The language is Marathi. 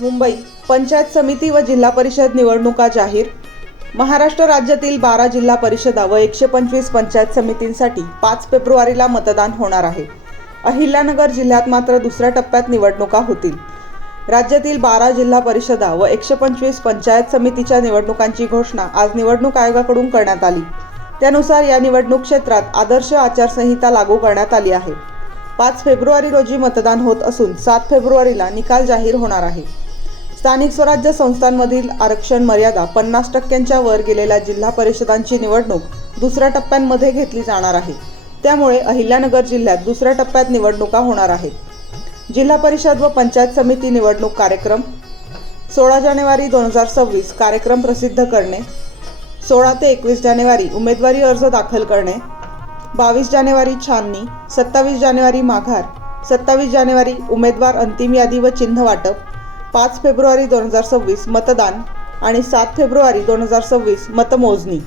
मुंबई पंचायत समिती व जिल्हा परिषद निवडणुका जाहीर. महाराष्ट्र राज्यातील बारा जिल्हा परिषदा व एकशे पंचवीस पंचायत समितींसाठी पाच फेब्रुवारीला मतदान होणार आहे. अहिल्यानगर जिल्ह्यात मात्र दुसऱ्या टप्प्यात निवडणुका होतील. राज्यातील बारा जिल्हा परिषदा व एकशे पंचवीस पंचायत समितीच्या निवडणुकांची घोषणा आज निवडणूक आयोगाकडून करण्यात आली. त्यानुसार या निवडणूक क्षेत्रात आदर्श आचारसंहिता लागू करण्यात आली आहे. पाच फेब्रुवारी रोजी मतदान होत असून सात फेब्रुवारीला निकाल जाहीर होणार आहे. स्थानिक स्वराज्य संस्थांमधील आरक्षण मर्यादा पन्नास टक्क्यांच्या वर गेलेल्या जिल्हा परिषदांची निवडणूक दुसऱ्या टप्प्यांमध्ये घेतली जाणार आहे. त्यामुळे अहिल्यानगर जिल्ह्यात दुसऱ्या टप्प्यात निवडणुका होणार आहेत. जिल्हा परिषद व पंचायत समिती निवडणूक कार्यक्रम सोळा जानेवारी दोन हजार सव्वीस कार्यक्रम प्रसिद्ध करणे सोळा ते एकवीस जानेवारी उमेदवारी अर्ज दाखल करणे बावीस जानेवारी छाननी सत्तावीस जानेवारी माघार सत्तावीस जानेवारी उमेदवार अंतिम यादी व चिन्ह वाटप पाच फेब्रुवारी दोन हजार सव्वीस मतदान आणि सात फेब्रुवारी दोन हजार सव्वीस मतमोजणी.